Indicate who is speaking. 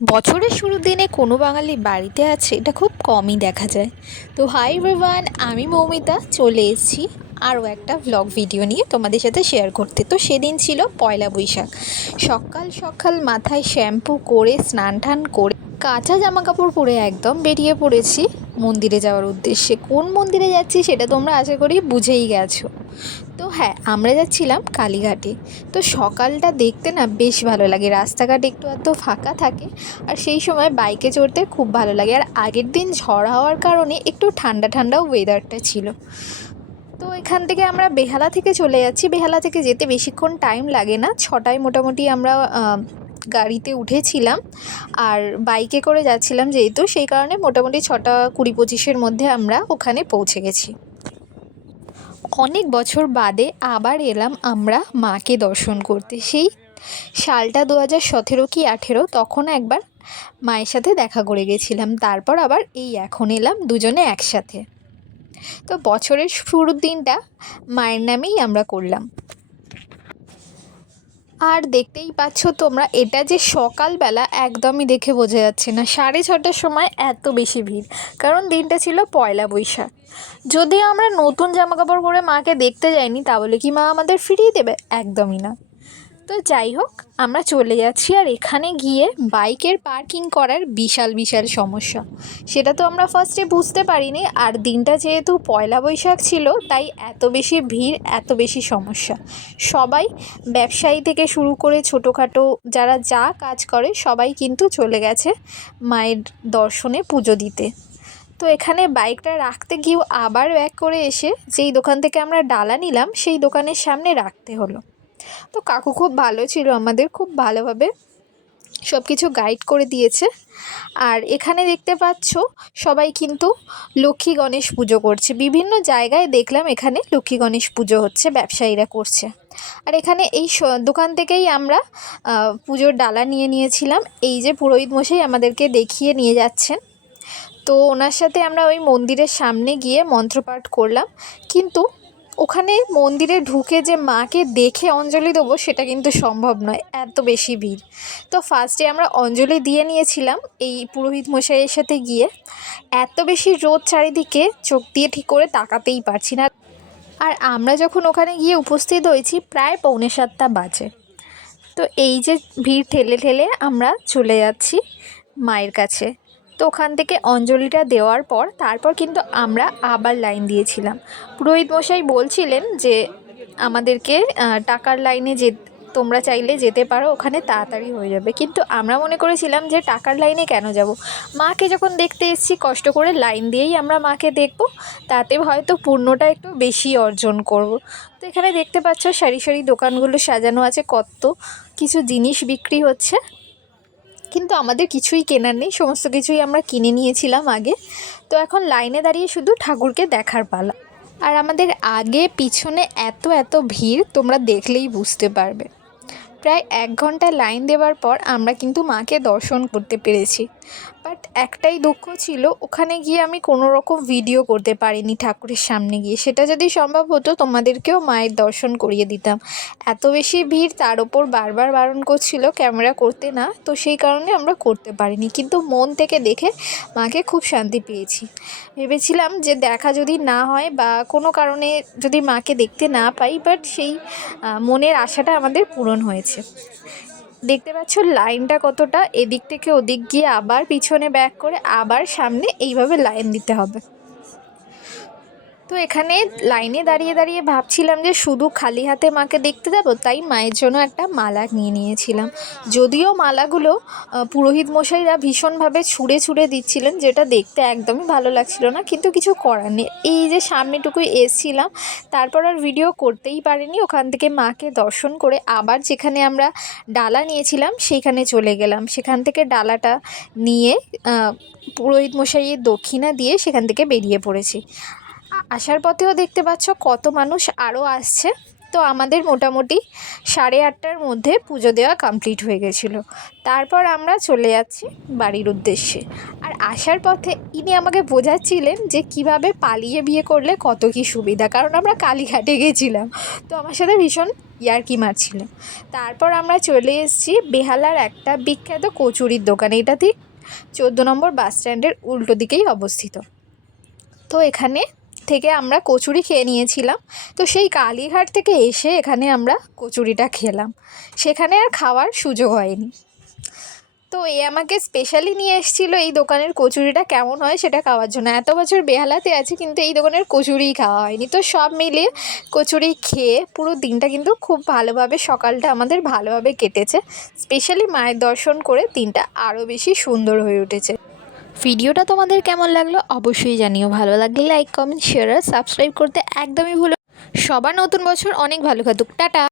Speaker 1: বছরের শুরুর দিনে কোনো বাঙালি বাড়িতে আছে, এটা খুব কমই দেখা যায়। তো হাই এভরিওয়ান আমি মৌমিতা, চলে এসেছি আরও একটা ভ্লগ ভিডিও নিয়ে তোমাদের সাথে শেয়ার করতে। তো সেদিন ছিল পয়লা বৈশাখ। সকাল সকাল মাথায় শ্যাম্পু করে স্নান টান করে কাঁচা জামা কাপড় পরে একদম বেরিয়ে পড়েছি। মন্দিরে যাওয়ার উদ্দেশ্যে। কোন মন্দিরে যাচ্ছি সেটা তোমরা আশা করি বুঝেই গেছো। তো হ্যাঁ আমরা যাচ্ছিলাম কালীঘাটে। তো সকালটা দেখতে না বেশ ভালো লাগে। রাস্তাঘাট একটু এত ফাঁকা থাকে আর সেই সময় বাইকে চড়তে খুব ভালো লাগে। আর আগের দিন ঝড় হওয়ার কারণে একটু ঠান্ডা ঠান্ডাও ওয়েদারটা ছিল। তো এখান থেকে আমরা বেহালা থেকে চলে যাচ্ছি। বেহালা থেকে যেতে বেশিক্ষণ টাইম লাগে না। ছটায় মোটামুটি আমরা গাড়িতে উঠেছিলাম আর বাইকে করে যাচ্ছিলাম যেহেতু, সেই কারণে মোটামুটি ছটা কুড়ি পঁচিশের মধ্যে আমরা ওখানে পৌঁছে গেছি। অনেক বছর বাদে আবার এলাম আমরা মাকে দর্শন করতে। সেই সালটা দু হাজার সতেরো কি আঠেরো, তখন একবার মায়ের সাথে দেখা করে গেছিলাম। তারপর আবার এই এখন এলাম দুজনে একসাথে। তো বছরের শুরুর দিনটা মায়ের নামেই আমরা করলাম। আর দেখতেই পাচ্ছ তোমরা, এটা যে সকালবেলা একদমই দেখে বোঝা যাচ্ছে না। সাড়ে ছটার সময় এত বেশি ভিড়, কারণ দিনটা ছিল পয়লা বৈশাখ। যদি আমরা নতুন জামা কাপড় পরে মাকে দেখতে যাইনি, তাহলে কি মা আমাদের ফিরিয়ে দেবে? একদমই না। তো যাই হোক, আমরা চলে যাচ্ছি আর এখানে গিয়ে বাইকের পার্কিং করার বিশাল বিশাল সমস্যা। সেটা তো আমরা ফার্স্টে বুঝতে পারিনি, আর দিনটা যেহেতু পয়লা বৈশাখ ছিল, তাই এত বেশি ভিড়, এত বেশি সমস্যা। সবাই ব্যবসায়ী থেকে শুরু করে ছোটোখাটো যারা যা কাজ করে, সবাই কিন্তু চলে গেছে মায়ের দর্শনে পুজো দিতে। তো এখানে বাইকটা রাখতে গিয়েও আবার ব্যাক করে এসে, যেই দোকান থেকে আমরা ডালা নিলাম, সেই দোকানের সামনে রাখতে হলো। তো কাকু খুব ভালো ছিল আমাদের, খুব ভালোভাবে সব কিছু গাইড করে দিয়েছে। আর এখানে দেখতে পাচ্ছ, সবাই কিন্তু লক্ষ্মী গণেশ পুজো করছে। বিভিন্ন জায়গায় দেখলাম এখানে লক্ষ্মী গণেশ পুজো হচ্ছে, ব্যবসায়ীরা করছে। আর এখানে এই দোকান থেকেই আমরা পুজোর ডালা নিয়ে নিয়েছিলাম। এই যে পুরোহিত মশাই আমাদেরকে দেখিয়ে নিয়ে যাচ্ছেন। তো ওনার সাথে আমরা ওই মন্দিরের সামনে গিয়ে মন্ত্রপাঠ করলাম। কিন্তু ওখানে মন্দিরে ঢুকে যে মাকে দেখে অঞ্জলি দেবো, সেটা কিন্তু সম্ভব নয়। এত বেশি ভিড়। তো ফার্স্টে আমরা অঞ্জলি দিয়ে নিয়েছিলাম এই পুরোহিত মশাইয়ের সাথে গিয়ে। এত বেশি রোদ চারিদিকে, চোখ দিয়ে ঠিক করে তাকাতেই পারছি না। আর আমরা যখন ওখানে গিয়ে উপস্থিত হয়েছি, প্রায় পৌনে সাতটা বাজে। তো এই যে ভিড় ঠেলে ঠেলে আমরা চলে যাচ্ছি মায়ের কাছে। তো ওখান থেকে অঞ্জলিটা দেওয়ার পর তারপর কিন্তু আমরা আবার লাইন দিয়েছিলাম। পুরোহিত মশাই বলছিলেন যে, আমাদেরকে টাকার লাইনে যে, তোমরা চাইলে যেতে পারো, ওখানে তাড়াতাড়ি হয়ে যাবে। কিন্তু আমরা মনে করেছিলাম যে, টাকার লাইনে কেন যাব? মাকে যখন দেখতে এসেছি, কষ্ট করে লাইন দিয়েই আমরা মাকে দেখব। তাতে হয়তো পূর্ণটা একটু বেশি অর্জন করব। তো এখানে দেখতে পাচ্ছ, সারি সারি দোকানগুলো সাজানো আছে, কত কিছু জিনিস বিক্রি হচ্ছে। কিন্তু আমাদের কিছুই কেনার নেই, সমস্ত কিছুই আমরা কিনে নিয়েছিলাম আগে। তো এখন লাইনে দাঁড়িয়ে শুধু ঠাকুরকে দেখার পালা। আর আমাদের আগে পিছনে এত এত ভিড়, তোমরা দেখলেই বুঝতে পারবে। প্রায় এক ঘণ্টা লাইন দেওয়ার পর আমরা কিন্তু মাকে দর্শন করতে পেরেছি। বাট একটাই দুঃখ ছিল, ওখানে গিয়ে আমি কোনো রকম ভিডিও করতে পারিনি ঠাকুরের সামনে গিয়ে। সেটা যদি সম্ভব হতো, তোমাদেরকেও মায়ের দর্শন করিয়ে দিতাম। এত বেশি ভিড় তার ওপর বারবার বারণ করছিল, ক্যামেরা করতে না, তো সেই কারণে আমরা করতে পারিনি। কিন্তু মন থেকে দেখে মাকে খুব শান্তি পেয়েছি। ভেবেছিলাম যে দেখা যদি না হয় বা কোনো কারণে যদি মাকে দেখতে না পাই, বাট সেই মনের আশাটা আমাদের পূরণ হয়েছে। দেখতে পাচ্ছ লাইনটা কতটা? এদিক থেকে ওদিক গিয়ে আবার পিছনে ব্যাক করে আবার সামনে এইভাবে লাইন দিতে হবে। তো এখানে লাইনে দাঁড়িয়ে দাঁড়িয়ে ভাবছিলাম যে শুধু খালি হাতে মাকে দেখতে যাব, তাই মায়ের জন্য একটা মালা নিয়ে নিয়েছিলাম। যদিও মালাগুলো পুরোহিত মশাইরা ভীষণভাবে ছুঁড়ে ছুঁড়ে দিচ্ছিলেন, যেটা দেখতে একদমই ভালো লাগছিল না, কিন্তু কিছু করার নেই। এই যে সামনেটুকুই এসছিলাম, তারপর আর ভিডিও করতেই পারিনি, ওখান থেকে মাকে দর্শন করে আবার যেখানে আমরা ডালা নিয়েছিলাম, সেইখানে চলে গেলাম। সেখান থেকে ডালাটা নিয়ে পুরোহিত মশাইয়ের দক্ষিণা দিয়ে সেখান থেকে বেরিয়ে পড়েছি। আসার পথেও দেখতে পাচ্ছ কত মানুষ আরও আসছে। তো আমাদের মোটামুটি সাড়ে আটটার মধ্যে পুজো দেওয়া কমপ্লিট হয়ে গেছিল। তারপর আমরা চলে যাচ্ছি বাড়ির উদ্দেশ্যে। আর আসার পথে ইনি আমাকে বোঝাচ্ছিলেন যে কীভাবে পালিয়ে বিয়ে করলে কত কী সুবিধা, কারণ আমরা কালীঘাটে গেছিলাম। তো আমার সাথে ভীষণ ইয়ার্কি মারছিলেন তারপর আমরা চলে এসেছি বেহালার একটা বিখ্যাত কচুরির দোকান। এটা ঠিক চোদ্দ নম্বর বাস স্ট্যান্ডের উল্টো দিকেই অবস্থিত। তো এখানে থেকে আমরা কচুরি খেয়ে নিয়েছিলাম। তো সেই কালীঘাট থেকে এসে এখানে আমরা কচুরিটা খেলাম। সেখানে আর খাওয়ার সুযোগ হয়নি। তো এ আমাকে স্পেশালি নিয়ে এসেছিল এই দোকানের কচুরিটা কেমন হয় সেটা খাওয়ার জন্য। এত বছর বেহালাতে আছে কিন্তু এই দোকানের কচুরিই খাওয়া হয়নি। তো সব মিলিয়ে কচুরি খেয়ে পুরো দিনটা কিন্তু খুব ভালোভাবে সকালটা আমাদের ভালোভাবে কেটেছে। স্পেশালি মায়ের দর্শন করে দিনটা আরও বেশি সুন্দর হয়ে উঠেছে। ভিডিওটা তোমাদের কেমন লাগল অবশ্যই জানিও। ভালো লাগলে লাইক কমেন্ট শেয়ার আর সাবস্ক্রাইব করতে একদমই ভুলো সবার নতুন বছর অনেক ভালো খাতুক টাটা।